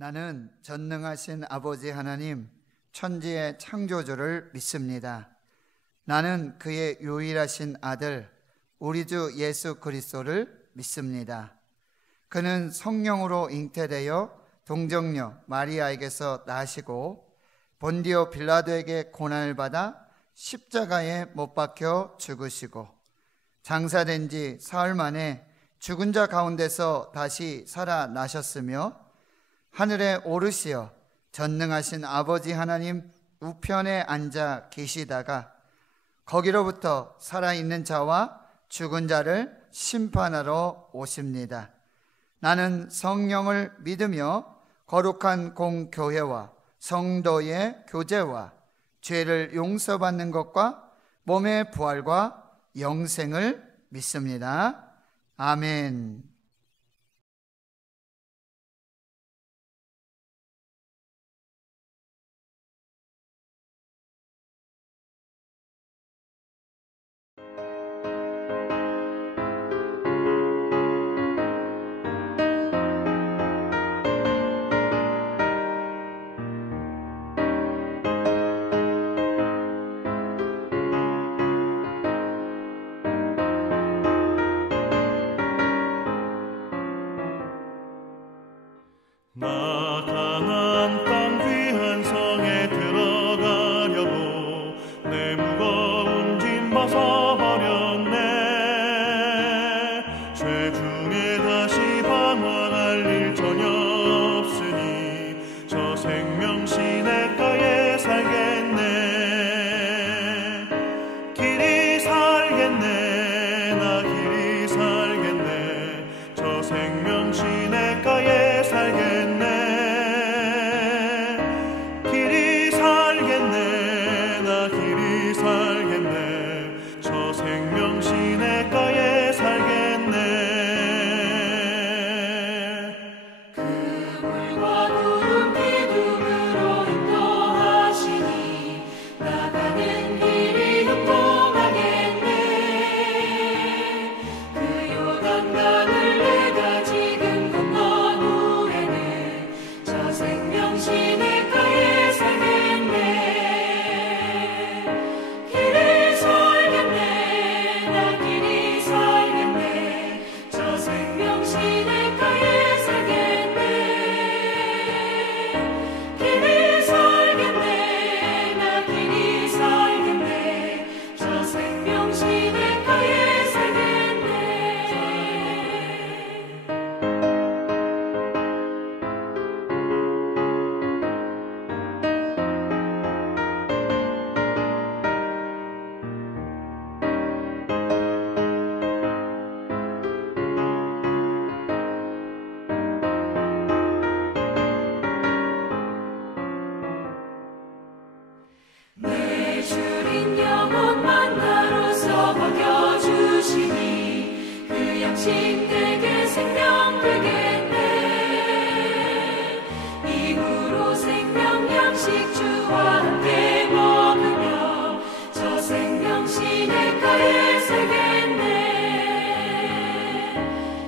나는 전능하신 아버지 하나님, 천지의 창조주를 믿습니다. 나는 그의 유일하신 아들, 우리 주 예수 그리스도를 믿습니다. 그는 성령으로 잉태되어 동정녀 마리아에게서 나시고 본디오 빌라도에게 고난을 받아 십자가에 못 박혀 죽으시고 장사된 지 사흘 만에 죽은 자 가운데서 다시 살아나셨으며 하늘에 오르시어 전능하신 아버지 하나님 우편에 앉아 계시다가 거기로부터 살아있는 자와 죽은 자를 심판하러 오십니다. 나는 성령을 믿으며 거룩한 공교회와 성도의 교제와 죄를 용서받는 것과 몸의 부활과 영생을 믿습니다. 아멘. 나 가나안 땅 귀한 성에 들어가려고 내 무거운 짐 벗어버렸네. 죄 중에 다시 방황할 일 전혀 없으니 저 생명 시냇가에 살겠네. 길이 살겠네, 나 길이 살겠네. 저 생명 시냇가에 살겠네. 내게 생명 되겠네. 이후로 생명 양식 주와 함께 먹으며 저 생명 시냇가에 살겠네.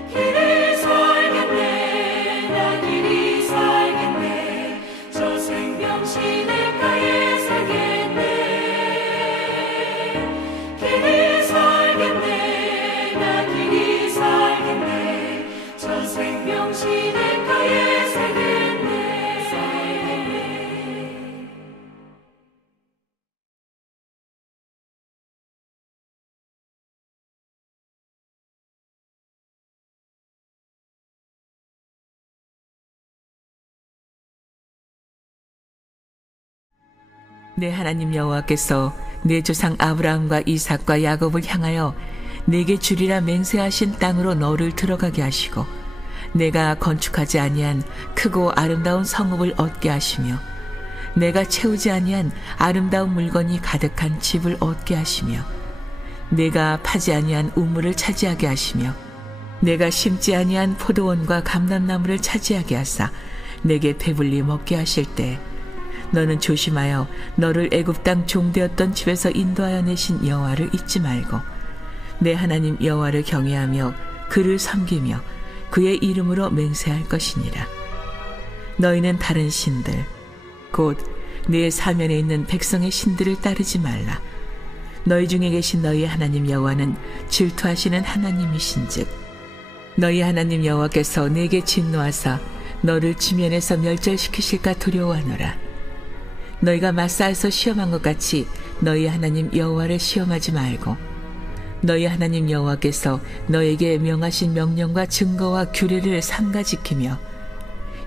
길이 살겠네, 나 길이 살겠네. 저 생명 시냇가에 살겠네. 길이 살겠네, 나 길이 살겠네. 저 생명 시냇가에 살겠네. 내 하나님 여호와께서 내 조상 아브라함과 이삭과 야곱을 향하여 내게 주리라 맹세하신 땅으로 너를 들어가게 하시고 내가 건축하지 아니한 크고 아름다운 성읍을 얻게 하시며 내가 채우지 아니한 아름다운 물건이 가득한 집을 얻게 하시며 내가 파지 아니한 우물을 차지하게 하시며 내가 심지 아니한 포도원과 감람나무를 차지하게 하사 내게 배불리 먹게 하실 때 너는 조심하여 너를 애굽 땅 종되었던 집에서 인도하여 내신 여호와를 잊지 말고 내 하나님 여호와를 경외하며 그를 섬기며 그의 이름으로 맹세할 것이니라. 너희는 다른 신들 곧 네 사면에 있는 백성의 신들을 따르지 말라. 너희 중에 계신 너희 하나님 여호와는 질투하시는 하나님이신즉 너희 하나님 여호와께서 내게 진노하사 너를 지면에서 멸절시키실까 두려워하노라. 너희가 마사에서 시험한 것 같이 너희 하나님 여호와를 시험하지 말고 너희 하나님 여호와께서 너에게 명하신 명령과 증거와 규례를 삼가 지키며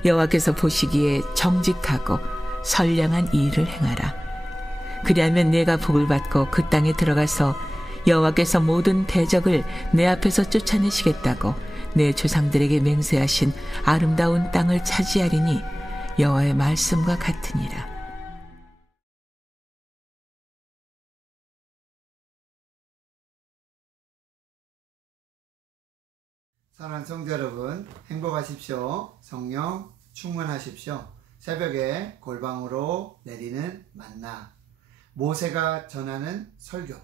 여호와께서 보시기에 정직하고 선량한 일을 행하라. 그리하면 내가 복을 받고 그 땅에 들어가서 여호와께서 모든 대적을 내 앞에서 쫓아내시겠다고 내 조상들에게 맹세하신 아름다운 땅을 차지하리니 여호와의 말씀과 같으니라. 사랑하는 성도 여러분, 행복하십시오. 성령 충만하십시오. 새벽에 골방으로 내리는 만나, 모세가 전하는 설교,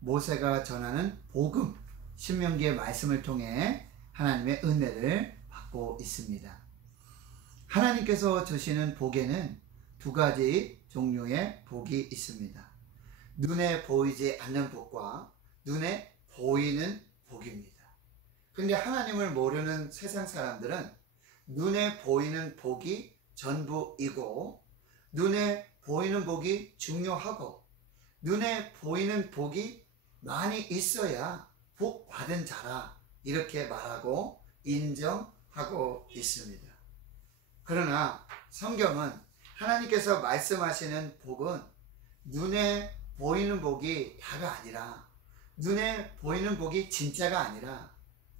모세가 전하는 복음, 신명기의 말씀을 통해 하나님의 은혜를 받고 있습니다. 하나님께서 주시는 복에는 두 가지 종류의 복이 있습니다. 눈에 보이지 않는 복과 눈에 보이는 복입니다. 근데 하나님을 모르는 세상 사람들은 눈에 보이는 복이 전부이고 눈에 보이는 복이 중요하고 눈에 보이는 복이 많이 있어야 복 받은 자라 이렇게 말하고 인정하고 있습니다. 그러나 성경은 하나님께서 말씀하시는 복은 눈에 보이는 복이 다가 아니라 눈에 보이는 복이 진짜가 아니라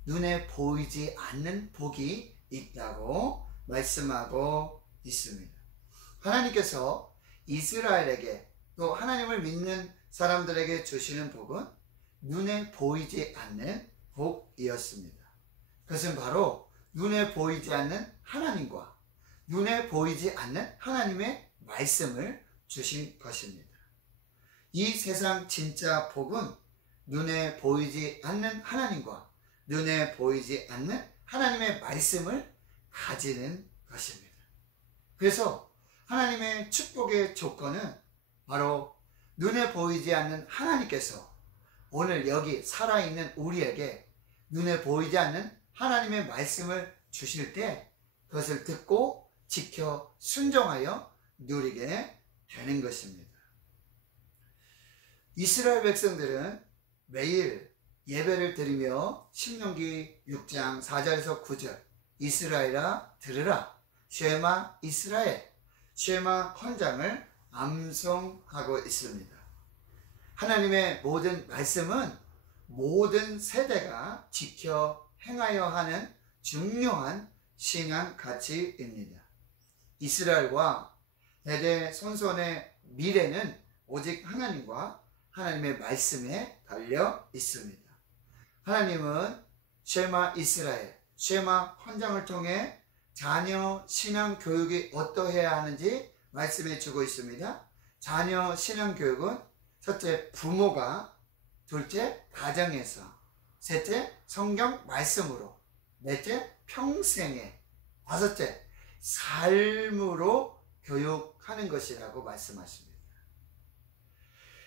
눈에 보이지 않는 복이 있다고 말씀하고 있습니다. 하나님께서 이스라엘에게 또 하나님을 믿는 사람들에게 주시는 복은 눈에 보이지 않는 복이었습니다. 그것은 바로 눈에 보이지 않는 하나님과 눈에 보이지 않는 하나님의 말씀을 주신 것입니다. 이 세상 진짜 복은 눈에 보이지 않는 하나님과 눈에 보이지 않는 하나님의 말씀을 가지는 것입니다. 그래서 하나님의 축복의 조건은 바로 눈에 보이지 않는 하나님께서 오늘 여기 살아있는 우리에게 눈에 보이지 않는 하나님의 말씀을 주실 때 그것을 듣고 지켜 순종하여 누리게 되는 것입니다. 이스라엘 백성들은 매일 예배를 드리며 신명기 6장 4절에서 9절 이스라엘아 들으라 쉐마 이스라엘 쉐마 헌장을 암송하고 있습니다. 하나님의 모든 말씀은 모든 세대가 지켜 행하여 하는 중요한 신앙 가치입니다. 이스라엘과 대대손손의 미래는 오직 하나님과 하나님의 말씀에 달려 있습니다. 하나님은 쉐마 이스라엘, 쉐마 헌장을 통해 자녀 신앙 교육이 어떠해야 하는지 말씀해 주고 있습니다. 자녀 신앙 교육은 첫째 부모가, 둘째 가정에서, 셋째 성경 말씀으로, 넷째 평생에, 다섯째 삶으로 교육하는 것이라고 말씀하십니다.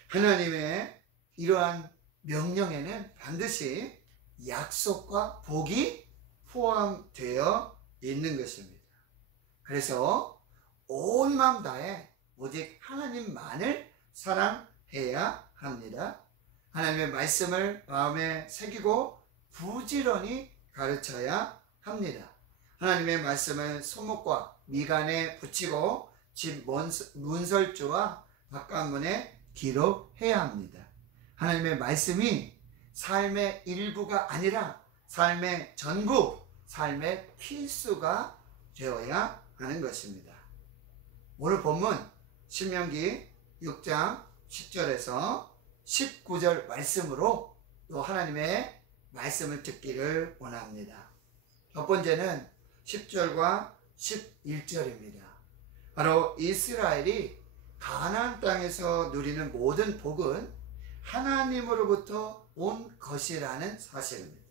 하나님의 이러한 명령에는 반드시 약속과 복이 포함되어 있는 것입니다. 그래서 온 마음 다해 오직 하나님만을 사랑해야 합니다. 하나님의 말씀을 마음에 새기고 부지런히 가르쳐야 합니다. 하나님의 말씀을 손목과 미간에 붙이고 집 문설주와 바깥문에 기록해야 합니다. 하나님의 말씀이 삶의 일부가 아니라 삶의 전부, 삶의 필수가 되어야 하는 것입니다. 오늘 본문 신명기 6장 10절에서 19절 말씀으로 또 하나님의 말씀을 듣기를 원합니다. 첫 번째는 10절과 11절입니다. 바로 이스라엘이 가나안 땅에서 누리는 모든 복은 하나님으로부터 온 것이라는 사실입니다.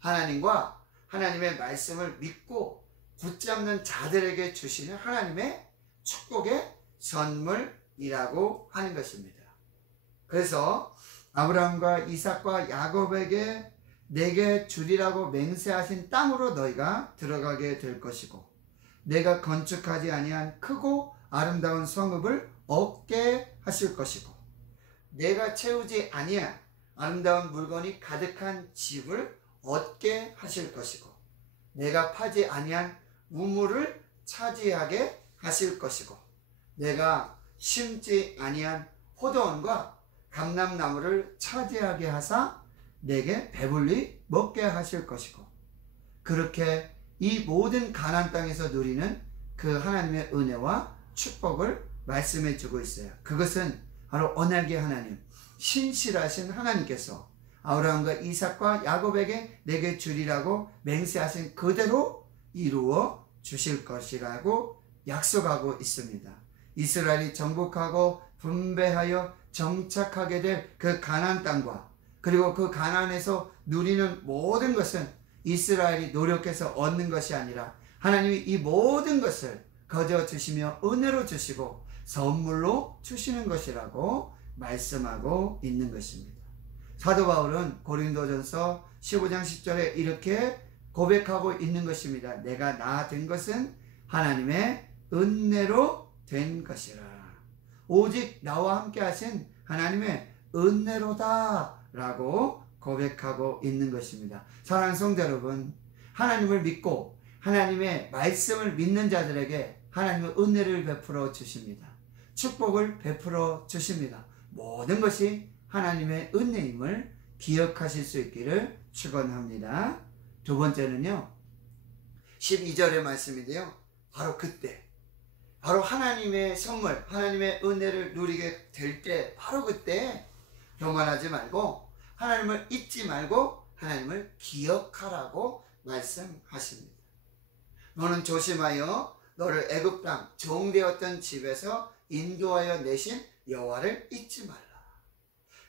하나님과 하나님의 말씀을 믿고 붙잡는 자들에게 주시는 하나님의 축복의 선물이라고 하는 것입니다. 그래서 아브라함과 이삭과 야곱에게 내게 주리라고 맹세하신 땅으로 너희가 들어가게 될 것이고 내가 건축하지 아니한 크고 아름다운 성읍을 얻게 하실 것이고 내가 채우지 아니한 아름다운 물건이 가득한 집을 얻게 하실 것이고 내가 파지 아니한 우물을 차지하게 하실 것이고 내가 심지 아니한 포도원과 감람나무를 차지하게 하사 내게 배불리 먹게 하실 것이고 그렇게 이 모든 가나안 땅에서 누리는 그 하나님의 은혜와 축복을 말씀해 주고 있어요. 그것은 바로 언약의 하나님, 신실하신 하나님께서 아브라함과 이삭과 야곱에게 내게 주리라고 맹세하신 그대로 이루어 주실 것이라고 약속하고 있습니다. 이스라엘이 정복하고 분배하여 정착하게 될 그 가나안 땅과 그리고 그 가나안에서 누리는 모든 것은 이스라엘이 노력해서 얻는 것이 아니라 하나님이 이 모든 것을 거저 주시며 은혜로 주시고 선물로 주시는 것이라고 말씀하고 있는 것입니다. 사도 바울은 고린도전서 15장 10절에 이렇게 고백하고 있는 것입니다. 내가 나 된 것은 하나님의 은혜로 된 것이라. 오직 나와 함께 하신 하나님의 은혜로다 라고 고백하고 있는 것입니다. 사랑하는 성도 여러분, 하나님을 믿고 하나님의 말씀을 믿는 자들에게 하나님의 은혜를 베풀어 주십니다. 축복을 베풀어 주십니다. 모든 것이 하나님의 은혜임을 기억하실 수 있기를 축원합니다. 두 번째는요, 12절의 말씀인데요, 바로 그때, 바로 하나님의 선물, 하나님의 은혜를 누리게 될 때, 바로 그때 교만하지 말고 하나님을 잊지 말고 하나님을 기억하라고 말씀하십니다. 너는 조심하여 너를 애굽 땅 종되었던 집에서 인도하여 내신 여호와를 잊지 말라.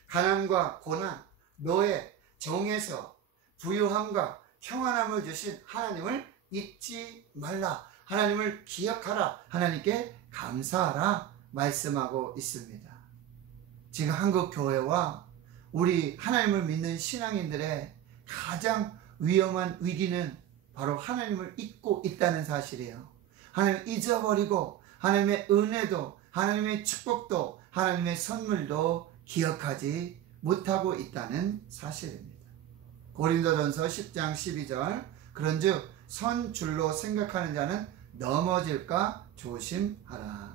가난과 고난, 노예, 정에서 부유함과 평안함을 주신 하나님을 잊지 말라. 하나님을 기억하라. 하나님께 감사하라 말씀하고 있습니다. 지금 한국 교회와 우리 하나님을 믿는 신앙인들의 가장 위험한 위기는 바로 하나님을 잊고 있다는 사실이에요. 하나님을 잊어버리고 하나님의 은혜도 하나님의 축복도 하나님의 선물도 기억하지 못하고 있다는 사실입니다. 고린도전서 10장 12절 그런즉 선 줄로 생각하는 자는 넘어질까 조심하라.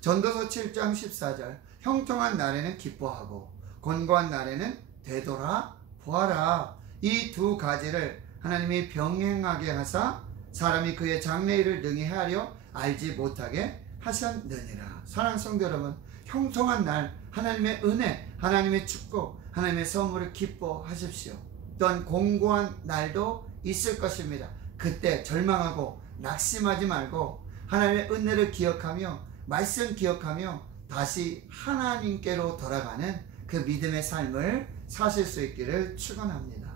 전도서 7장 14절 형통한 날에는 기뻐하고 곤고한 날에는 되돌아 보아라. 이 두 가지를 하나님이 병행하게 하사 사람이 그의 장래일을 능히 헤아려 알지 못하게 하셨느니라. 사랑하는 성도 여러분, 형통한 날 하나님의 은혜, 하나님의 축복, 하나님의 선물을 기뻐하십시오. 또한 공고한 날도 있을 것입니다. 그때 절망하고 낙심하지 말고 하나님의 은혜를 기억하며 말씀 기억하며 다시 하나님께로 돌아가는 그 믿음의 삶을 사실 수 있기를 축원합니다.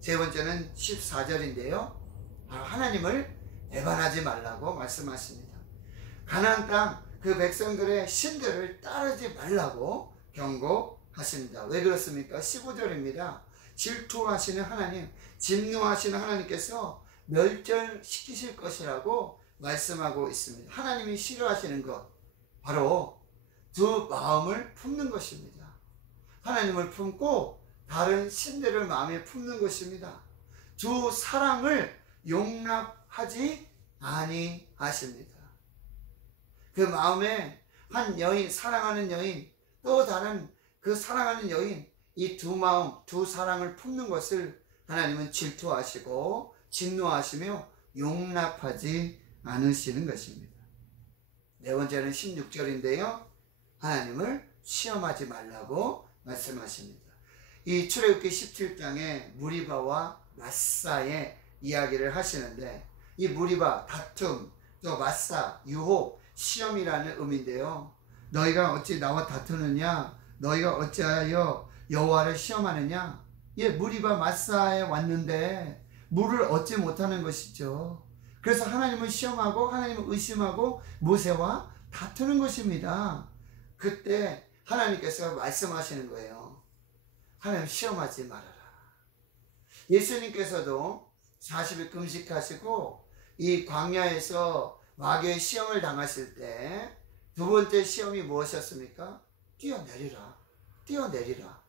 세 번째는 14절인데요. 하나님을 배반하지 말라고 말씀하십니다. 가나안 땅 그 백성들의 신들을 따르지 말라고 경고하십니다. 왜 그렇습니까? 15절입니다. 질투하시는 하나님, 진노하시는 하나님께서 멸절시키실 것이라고 말씀하고 있습니다. 하나님이 싫어하시는 것, 바로 두 마음을 품는 것입니다. 하나님을 품고 다른 신들을 마음에 품는 것입니다. 두 사랑을 용납하지 아니하십니다. 그 마음에 한 여인, 사랑하는 여인, 또 다른 그 사랑하는 여인, 이 두 마음, 두 사랑을 품는 것을 하나님은 질투하시고 진노하시며 용납하지 않으시는 것입니다. 네 번째는 16절인데요. 하나님을 시험하지 말라고 말씀하십니다. 이 출애굽기 17장에 무리바와 마사의 이야기를 하시는데 이 무리바, 다툼, 또 마사, 유혹, 시험이라는 의미인데요. 너희가 어찌 나와 다투느냐? 너희가 어찌하여 여호와를 시험하느냐? 예, 무리바 마사에 왔는데 물을 얻지 못하는 것이죠. 그래서 하나님을 시험하고 하나님을 의심하고 모세와 다투는 것입니다. 그때 하나님께서 말씀하시는 거예요. 하나님 시험하지 말아라. 예수님께서도 40일 금식하시고 이 광야에서 마귀의 시험을 당하실 때 두 번째 시험이 무엇이었습니까? 뛰어내리라. 뛰어내리라.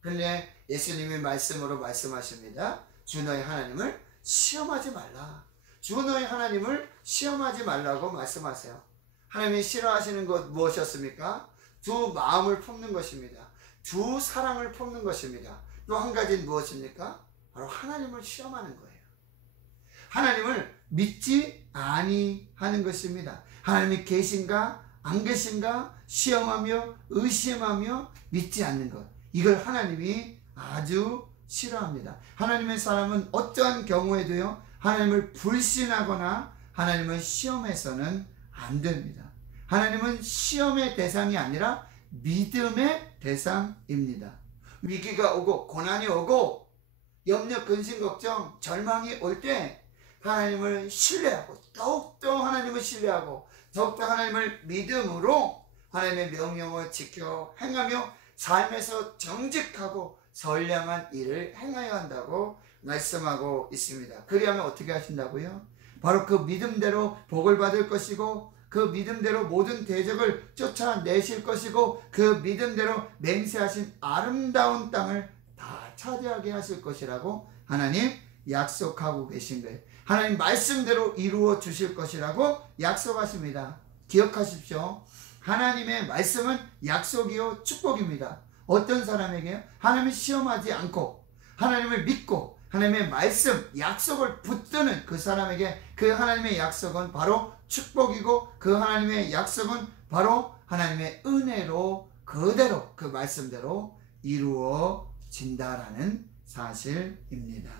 근데 예수님이 말씀으로 말씀하십니다. 주 너희 하나님을 시험하지 말라. 주 너희 하나님을 시험하지 말라고 말씀하세요. 하나님이 싫어하시는 것 무엇이었습니까? 두 마음을 품는 것입니다. 두 사랑을 품는 것입니다. 또 한 가지는 무엇입니까? 바로 하나님을 시험하는 거예요. 하나님을 믿지 아니하는 것입니다. 하나님이 계신가 안 계신가 시험하며 의심하며 믿지 않는 것. 이걸 하나님이 아주 싫어합니다. 하나님의 사람은 어떠한 경우에도요, 하나님을 불신하거나 하나님을 시험해서는 안 됩니다. 하나님은 시험의 대상이 아니라 믿음의 대상입니다. 위기가 오고 고난이 오고 염려, 근심, 걱정, 절망이 올 때 하나님을 신뢰하고 더욱더 하나님을 신뢰하고 더욱더 하나님을 믿음으로 하나님의 명령을 지켜 행하며 삶에서 정직하고 선량한 일을 행하여야 한다고 말씀하고 있습니다. 그리하면 어떻게 하신다고요? 바로 그 믿음대로 복을 받을 것이고 그 믿음대로 모든 대적을 쫓아내실 것이고 그 믿음대로 맹세하신 아름다운 땅을 다 차지하게 하실 것이라고 하나님 약속하고 계신 거예요. 하나님 말씀대로 이루어 주실 것이라고 약속하십니다. 기억하십시오. 하나님의 말씀은 약속이요 축복입니다. 어떤 사람에게요? 하나님을 시험하지 않고 하나님을 믿고 하나님의 말씀, 약속을 붙드는 그 사람에게 그 하나님의 약속은 바로 축복이고 그 하나님의 약속은 바로 하나님의 은혜로 그대로 그 말씀대로 이루어진다라는 사실입니다.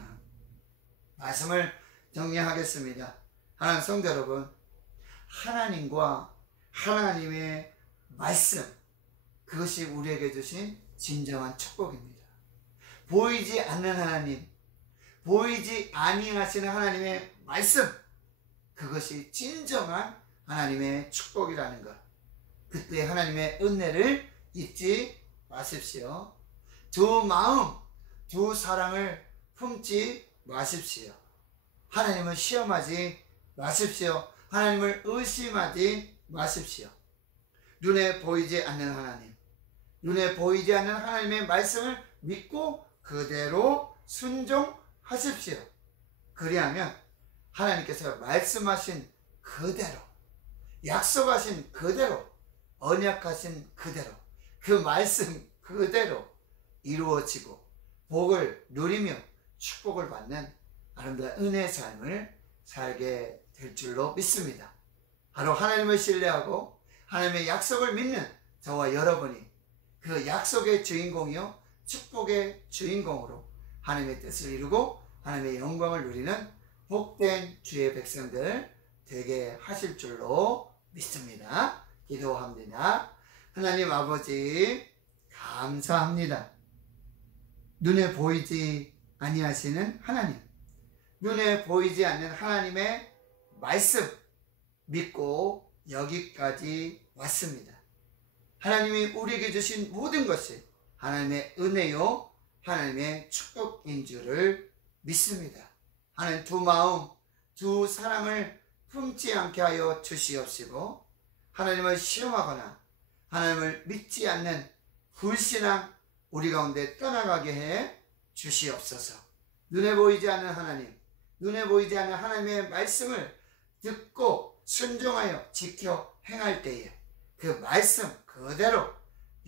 말씀을 정리하겠습니다. 하나님 성도 여러분, 하나님과 하나님의 말씀, 그것이 우리에게 주신 진정한 축복입니다. 보이지 않는 하나님, 보이지 아니하시는 하나님의 말씀, 그것이 진정한 하나님의 축복이라는 것. 그때 하나님의 은혜를 잊지 마십시오. 두 마음, 두 사랑을 품지 마십시오. 하나님을 시험하지 마십시오. 하나님을 의심하지 마십시오. 눈에 보이지 않는 하나님, 눈에 보이지 않는 하나님의 말씀을 믿고 그대로 순종하십시오. 그리하면 하나님께서 말씀하신 그대로, 약속하신 그대로, 언약하신 그대로, 그 말씀 그대로 이루어지고 복을 누리며 축복을 받는 아름다운 은혜의 삶을 살게 될 줄로 믿습니다. 바로 하나님을 신뢰하고 하나님의 약속을 믿는 저와 여러분이 그 약속의 주인공이요 축복의 주인공으로 하나님의 뜻을 이루고 하나님의 영광을 누리는 복된 주의 백성들 되게 하실 줄로 믿습니다. 기도합니다. 하나님 아버지 감사합니다. 눈에 보이지 아니하시는 하나님, 눈에 보이지 않는 하나님의 말씀 믿고 여기까지 왔습니다. 하나님이 우리에게 주신 모든 것이 하나님의 은혜요 하나님의 축복인 줄을 믿습니다. 하나님 두 마음, 두 사랑을 품지 않게 하여 주시옵시고 하나님을 시험하거나 하나님을 믿지 않는 불신앙 우리 가운데 떠나가게 해 주시옵소서. 눈에 보이지 않는 하나님, 눈에 보이지 않는 하나님의 말씀을 듣고 순종하여 지켜 행할 때에 그 말씀 그대로,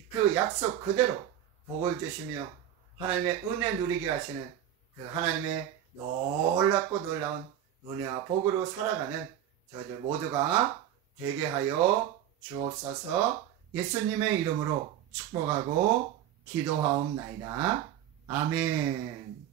그 약속 그대로 복을 주시며 하나님의 은혜 누리게 하시는 그 하나님의 놀랍고 놀라운 은혜와 복으로 살아가는 저희들 모두가 되게 하여 주옵소서. 예수님의 이름으로 축복하고 기도하옵나이다. 아멘.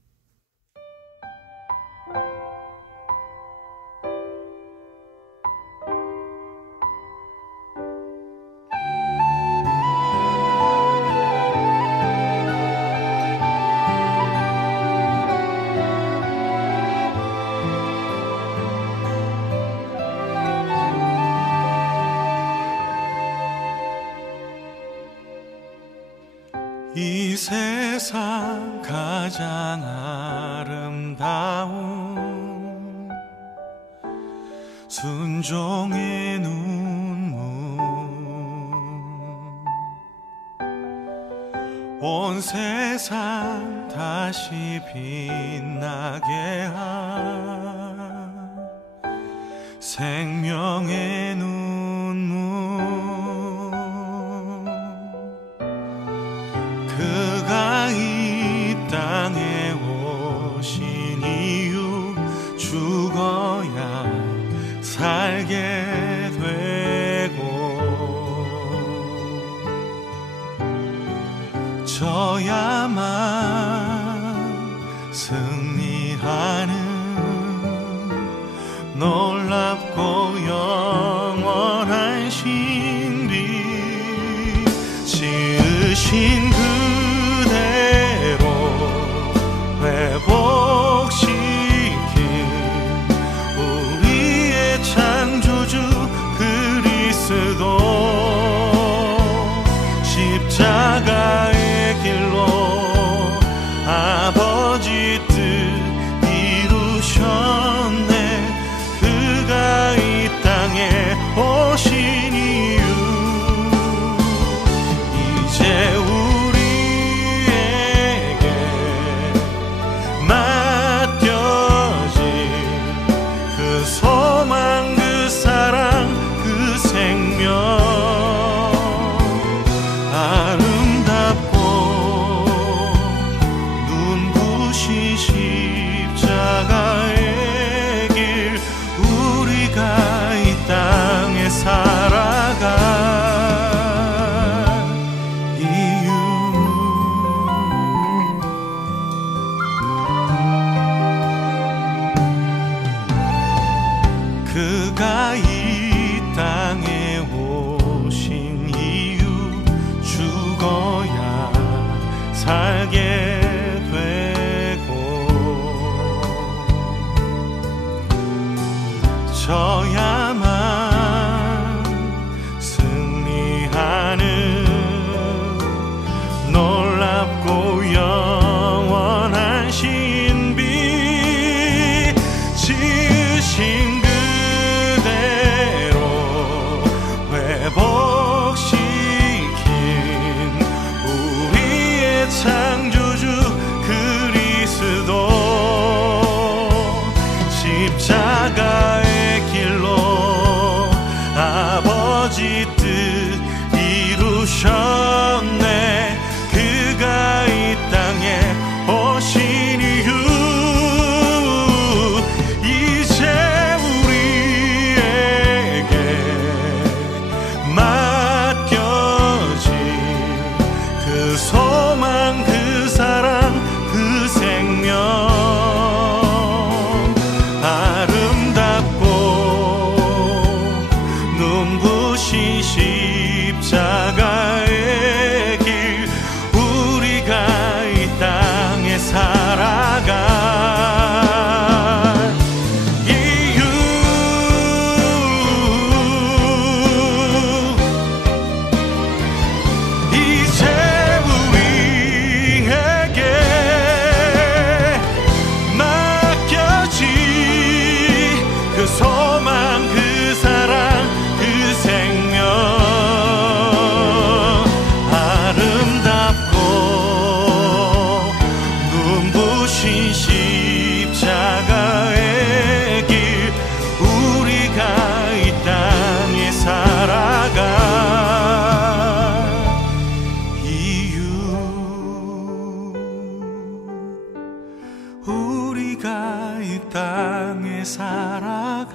세상 가장 아름다운 순종의 눈물, 온 세상 다시 빛나게 한 생명의 눈물, 그가 이 땅에 오신 이유 죽어야 살게 되고 져야만 승리하는 놀랍고 영원한 신비, 지으신 그대로 회복시킨 우리의 창조주 그리스도, 십자가의 길로 아버지 뜻 이루셨네. 그가 이 땅에 오신 이유, 이제 우리에게 맡겨진 그 소망, 그 사랑, 그 생명, 아름답고 눈부신 십자가의 길, 우리가 이 땅에 살아갈 이유. 그가 이 땅에 오신 이유, 죽어야 살게 되고 져야만 승리하는 놀랍고 영원한 신비, 지으신 그대로 회복시킨 우리의 창조주 그리스도, 십자가의 길로 아버지 뜻 이루셨네. 그가 이 땅에 오신 이유, 이제 우리에게 맡겨진 그 소망, 그 사랑, 그 생명, 아름답고 눈부신 십자가의 길, 우리가 이 땅에 살아갈 이유, 이제 우리에게 맡겨진 그 소망, 그 사랑, 그 생명, 아름답고 눈부신 십자가의 길, 우리가 이 땅에 살아갈 이유, 우리가 이 땅에 살아갈